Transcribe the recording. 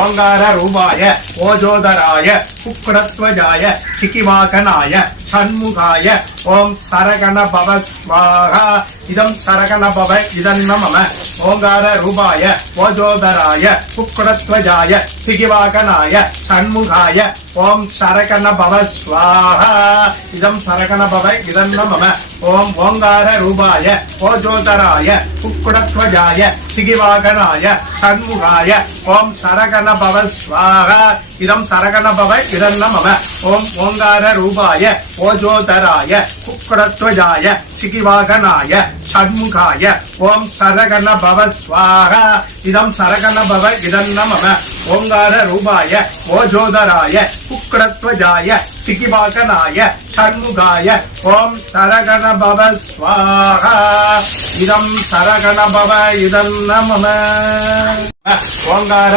ஓங்கார ரூபாய ஓஜோதராய புக்குடத்வஜாய சிகிவாகனாய சண்முகாய ஓம் சரகண பவ ஸ்வாஹா இதம் சரகண பவ இதன்ன மம ஓங்கார ரூபாய ஓஜோதராய புக்குடத்வஜாய சிகிவாகனாய சண்முகாய ஓம் சரகண பவ ஸ்வாஹா இதம் சரகண பவ இதன்ன மம ஓம் ஓங்கார ரூபாய ஓஜோதராய புக்குடத்வஜாய சிகிவாகனாய சண்முகாய ஓம் சரகண பவ ஸ்வாஹா இதம் சரகண பவ இதன்ன மம ஓம் ஓங்கார ரூபாய ஓஜோதராய புக்குடத்வஜாய சிகிவாகனாய சண்முகாய ஓம் சரகண பவ ஸ்வாஹா இதம் சரகண பவ இதன்ன மம ஓங்கார ரூபாய ஓஜோதராய புக்குடத்வஜாய சிகிவாகனாய சண்முகாய ஓம் சரகண பவ ஸ்வாஹா இதம் சரகண பவ இதன்ன மம ஓங்கார